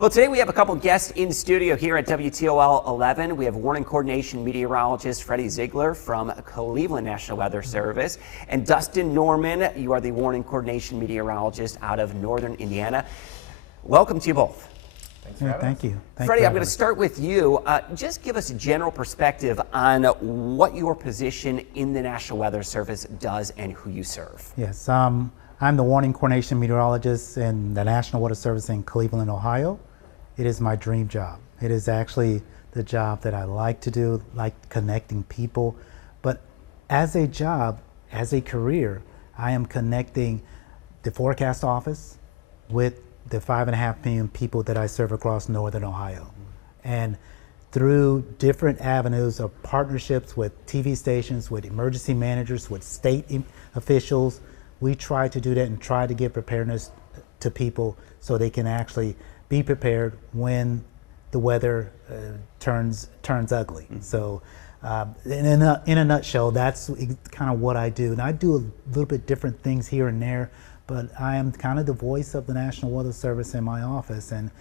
Well, today we have a couple guests in studio here at WTOL 11. We have Warning Coordination Meteorologist Freddie Ziegler from Cleveland National Weather Service, and Dustin Norman, you are the Warning Coordination Meteorologist out of Northern Indiana. Welcome to you both. Thanks for having us. Thank you. Freddie, I'm going to start with you. Just give us a general perspective on what your position in the National Weather Service does and who you serve. Yes, I'm the Warning Coordination Meteorologist in the National Weather Service in Cleveland, Ohio. It is my dream job. It is actually the job that I like to do, like connecting people. But as a job, as a career, I am connecting the forecast office with the 5.5 million people that I serve across Northern Ohio. And through different avenues of partnerships with TV stations, with emergency managers, with state officials, we try to do that and try to give preparedness to people so they can actually be prepared when the weather turns ugly. Mm-hmm. So in a nutshell, that's kind of what I do. And I do a little bit different things here and there, but I am kind of the voice of the National Weather Service in my office, and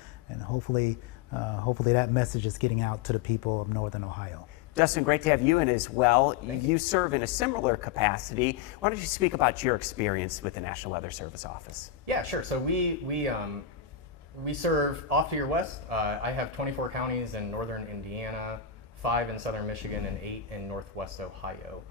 hopefully that message is getting out to the people of Northern Ohio. Dustin, great to have you in as well. You serve in a similar capacity. Why don't you speak about your experience with the National Weather Service office? Yeah, sure. So we serve off to your west. I have 24 counties in Northern Indiana, 5 in Southern Michigan, and 8 in Northwest Ohio.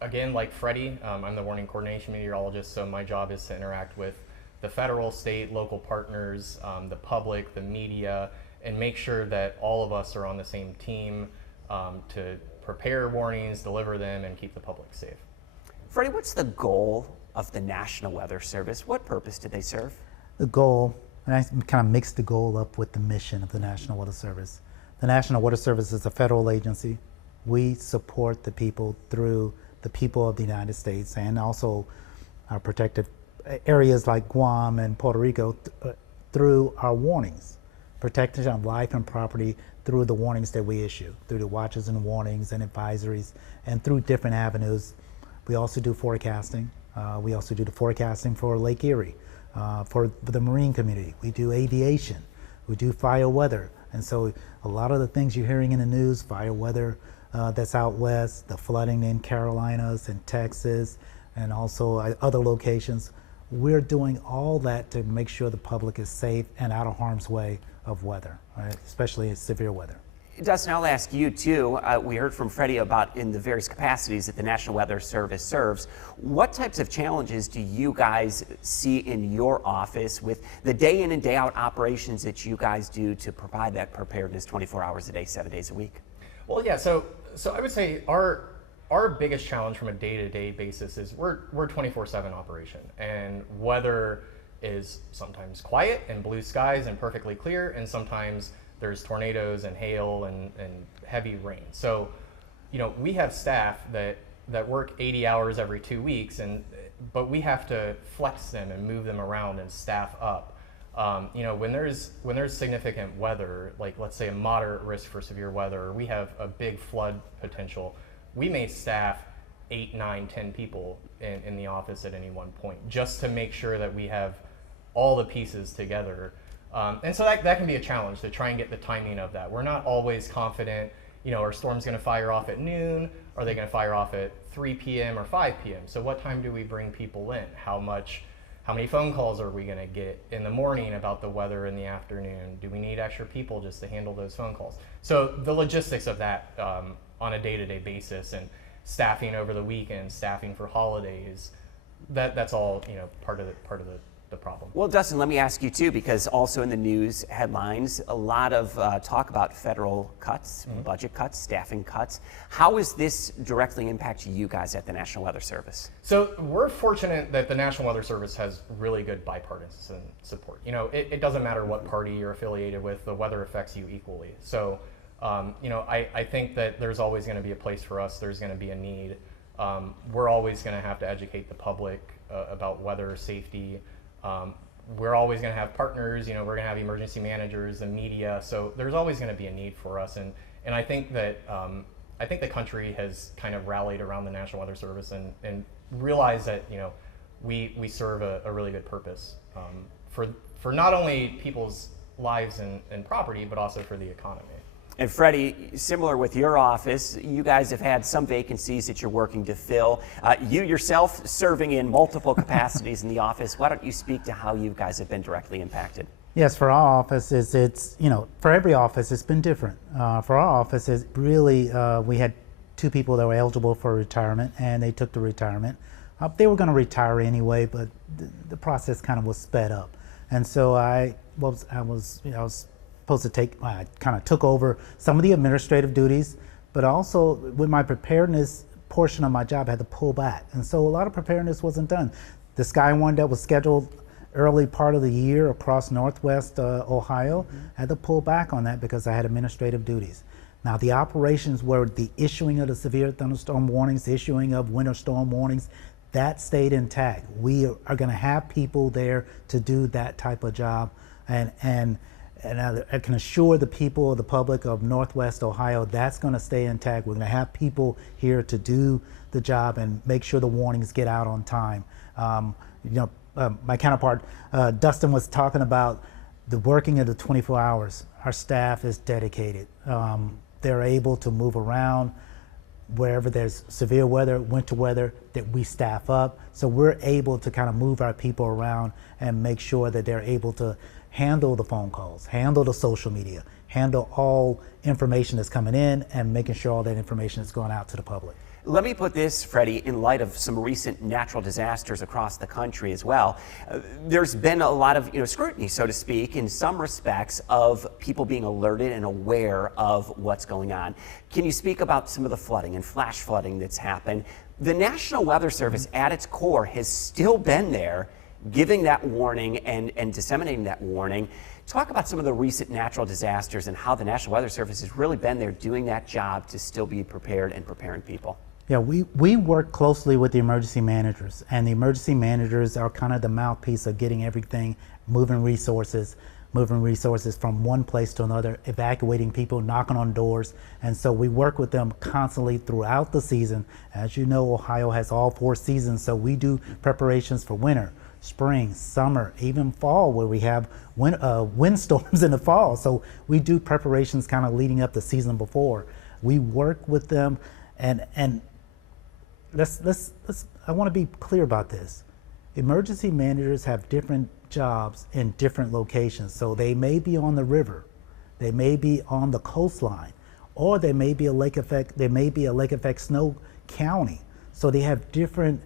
Again, like Freddie, I'm the Warning Coordination Meteorologist, so my job is to interact with the federal, state, local partners, the public, the media, and make sure that all of us are on the same team to prepare warnings, deliver them, and keep the public safe. Freddie, what's the goal of the National Weather Service? What purpose do they serve? The goal, and I kind of mixed the goal up with the mission of the National Weather Service. The National Weather Service is a federal agency. We support the people through the people of the United States and also our protected areas like Guam and Puerto Rico through our warnings, protection of life and property through the warnings that we issue, through the watches and warnings and advisories, and through different avenues. We also do forecasting. We also do the forecasting for Lake Erie, for the marine community. We do aviation. We do fire weather. And so a lot of the things you're hearing in the news, fire weather that's out west, the flooding in Carolinas and Texas, and also other locations, we're doing all that to make sure the public is safe and out of harm's way of weather, right? Especially severe weather. Dustin, I'll ask you too. We heard from Freddie about in the various capacities that the National Weather Service serves. What types of challenges do you guys see in your office with the day in and day out operations that you guys do to provide that preparedness 24 hours a day, 7 days a week? Well, yeah, so I would say our biggest challenge from a day-to-day basis is we're 24/7 operation, and weather is sometimes quiet and blue skies and perfectly clear, and sometimes there's tornadoes and hail and heavy rain. So, we have staff that work 80 hours every 2 weeks, but we have to flex them and move them around and staff up. When there's significant weather, like let's say a moderate risk for severe weather, or we have a big flood potential, we may staff 8, 9, 10 people in the office at any one point, just to make sure that we have all the pieces together. And so that can be a challenge to try and get the timing of that. We're not always confident, are storms going to fire off at noon? Are they going to fire off at 3 p.m. or 5 p.m.? So what time do we bring people in? How many phone calls are we going to get in the morning about the weather in the afternoon? Do we need extra people just to handle those phone calls? So the logistics of that on a day-to-day basis, and staffing over the weekend, staffing for holidays, that's all part of the problem. Well, Dustin, let me ask you too, because also in the news headlines, a lot of talk about federal cuts, budget cuts, staffing cuts. How is this directly impacting you guys at the National Weather Service? So we're fortunate that the National Weather Service has really good bipartisan support. It doesn't matter what party you're affiliated with, the weather affects you equally. So, I think that there's always going to be a place for us. There's going to be a need. We're always going to have to educate the public about weather safety. We're always going to have partners, we're going to have emergency managers, the media, so there's always going to be a need for us, and I think that the country has kind of rallied around the National Weather Service and realized that we serve a really good purpose for not only people's lives and property, but also for the economy. And Freddie, similar with your office, you guys have had some vacancies that you're working to fill. You yourself serving in multiple capacities in the office. Why don't you speak to how you guys have been directly impacted? Yes, for our office, it's for every office, it's been different. For our office, it's really, we had 2 people that were eligible for retirement, and they took the retirement. They were going to retire anyway, but the process kind of was sped up. And so I was supposed to I kind of took over some of the administrative duties, but also with my preparedness portion of my job, I had to pull back. And so a lot of preparedness wasn't done. The Sky One that was scheduled early part of the year across Northwest Ohio, I had to pull back on that because I had administrative duties. Now the operations were the issuing of the severe thunderstorm warnings, the issuing of winter storm warnings, that stayed intact. We are going to have people there to do that type of job, and I can assure the people, the public of Northwest Ohio, that's going to stay intact. We're going to have people here to do the job and make sure the warnings get out on time. My counterpart, Dustin, was talking about the working of the 24 hours. Our staff is dedicated. They're able to move around wherever there's severe weather, winter weather, that we staff up. So we're able to kind of move our people around and make sure that they're able to handle the phone calls, handle the social media, handle all information that's coming in, and making sure all that information is going out to the public. Let me put this, Freddie, in light of some recent natural disasters across the country as well. There's been a lot of scrutiny, so to speak, in some respects of people being alerted and aware of what's going on. Can you speak about some of the flooding and flash flooding that's happened? The National Weather Service at its core has still been there giving that warning and disseminating that warning. Talk about some of the recent natural disasters and how the National Weather Service has really been there doing that job to still be prepared and preparing people. Yeah, we work closely with the emergency managers, and the emergency managers are kind of the mouthpiece of getting everything, moving resources from one place to another, evacuating people, knocking on doors. And so we work with them constantly throughout the season. As you know, Ohio has all 4 seasons, so we do preparations for winter, spring, summer, even fall, where we have windstorms in the fall. So we do preparations kind of leading up the season before. We work with them, and I want to be clear about this. Emergency managers have different jobs in different locations. So they may be on the river, they may be on the coastline, or they may be a lake effect snow county. So they have different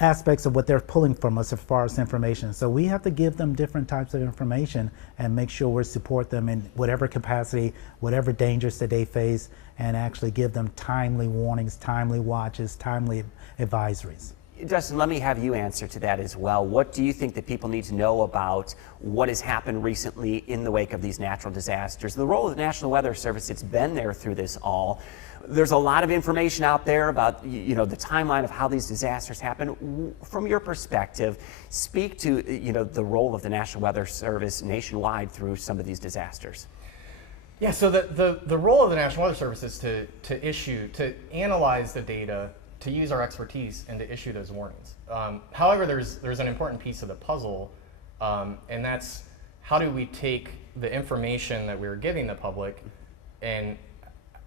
aspects of what they're pulling from us as far as information. So we have to give them different types of information and make sure we support them in whatever capacity, whatever dangers that they face, and actually give them timely warnings, timely watches, timely advisories. Justin, let me have you answer to that as well. What do you think that people need to know about what has happened recently in the wake of these natural disasters? The role of the National Weather Service, it's been there through this all. There's a lot of information out there about the timeline of how these disasters happen. From your perspective, speak to the role of the National Weather Service nationwide through some of these disasters. Yeah, so the role of the National Weather Service is to analyze the data, to use our expertise, and to issue those warnings. However, there's an important piece of the puzzle, and that's how do we take the information that we're giving the public and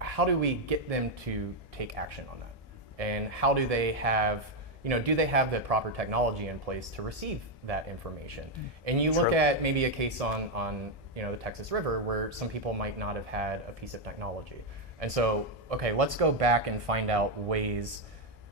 how do we get them to take action on that? And how do they have, do they have the proper technology in place to receive that information? And you look at maybe a case on the Texas River where some people might not have had a piece of technology. And so, okay, let's go back and find out ways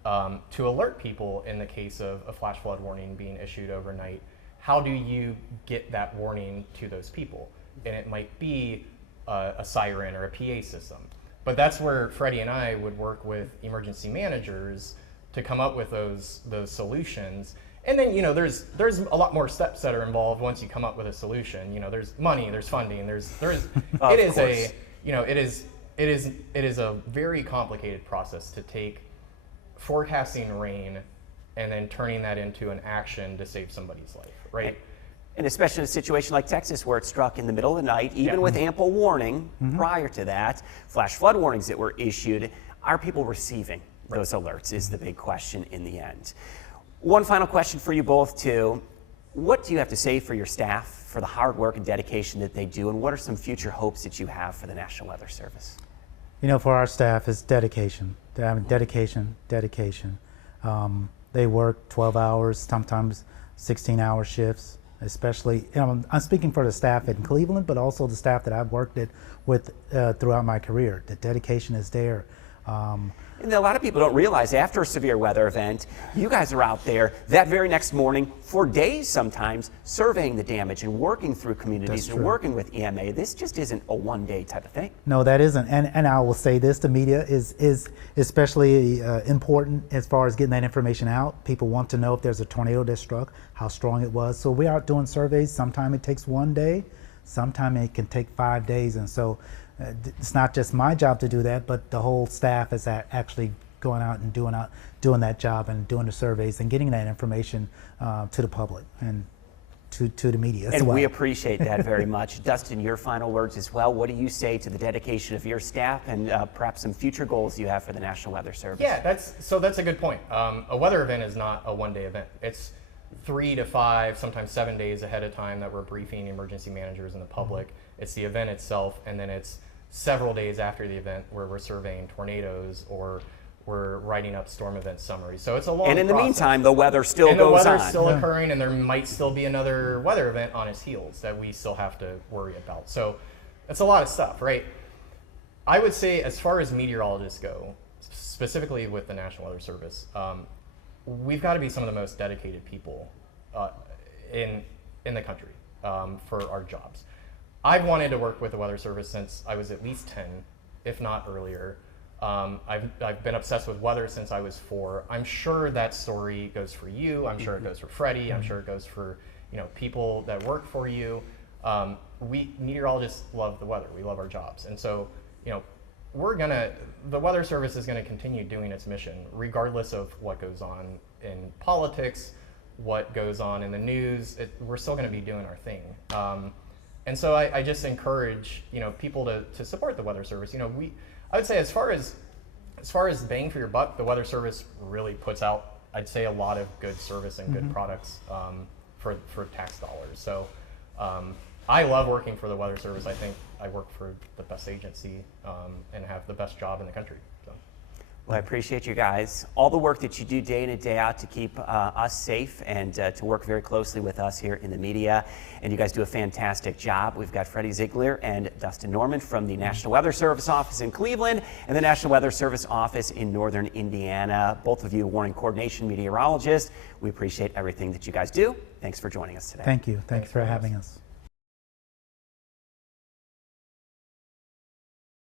to alert people in the case of a flash flood warning being issued overnight. How do you get that warning to those people? And it might be a siren or a PA system. But that's where Freddie and I would work with emergency managers to come up with those solutions. And then there's a lot more steps that are involved once you come up with a solution. There's money, there's funding, it is a very complicated process to take forecasting rain and then turning that into an action to save somebody's life, right? And especially in a situation like Texas where it struck in the middle of the night, even with ample warning prior to that, flash flood warnings that were issued, are people receiving those alerts is the big question in the end. One final question for you both too. What do you have to say for your staff, for the hard work and dedication that they do, and what are some future hopes that you have for the National Weather Service? You know, for our staff, it's dedication. I mean, dedication. They work 12 hours, sometimes 16-hour shifts, especially, I'm speaking for the staff in Cleveland, but also the staff that I've worked with throughout my career. The dedication is there. And a lot of people don't realize after a severe weather event, you guys are out there that very next morning for days sometimes surveying the damage and working through communities and working with EMA. This just isn't a one-day type of thing. No, that isn't. And I will say this, the media is especially important as far as getting that information out. People want to know if there's a tornado that struck, how strong it was. So we're out doing surveys. Sometimes it takes one day, sometimes it can take 5 days. And so it's not just my job to do that, but the whole staff is actually going out and doing that job and doing the surveys and getting that information to the public and to the media as well. And we well. appreciate that very much. Dustin, your final words as well. What do you say to the dedication of your staff and perhaps some future goals you have for the National Weather Service? Yeah, that's a good point. A weather event is not a one-day event. It's 3 to 5, sometimes 7 days ahead of time that we're briefing emergency managers and the public. It's the event itself, and then it's several days after the event where we're surveying tornadoes or we're writing up storm event summaries. So it's a long And in the process. meantime, the weather still and goes on. the weather's still occurring, and there might still be another weather event on its heels that we still have to worry about. So it's a lot of stuff, right? I would say as far as meteorologists go, specifically with the National Weather Service, we've got to be some of the most dedicated people in the country for our jobs. I've wanted to work with the Weather Service since I was at least 10, if not earlier. I've been obsessed with weather since I was 4. I'm sure that story goes for you. I'm sure it goes for Freddie. I'm sure it goes for people that work for you. We meteorologists love the weather. We love our jobs, and so the Weather Service is gonna continue doing its mission regardless of what goes on in politics, what goes on in the news. We're still gonna be doing our thing. And so I just encourage people to support the Weather Service. I would say as far as bang for your buck, the Weather Service really puts out, I'd say, a lot of good service and good products for tax dollars. So I love working for the Weather Service. I think I work for the best agency and have the best job in the country. So. Well, I appreciate you guys. All the work that you do day in and day out to keep us safe and to work very closely with us here in the media. And you guys do a fantastic job. We've got Freddie Ziegler and Dustin Norman from the National Weather Service office in Cleveland and the National Weather Service office in Northern Indiana. Both of you Warning Coordination Meteorologists. We appreciate everything that you guys do. Thanks for joining us today. Thank you. Thanks for having us.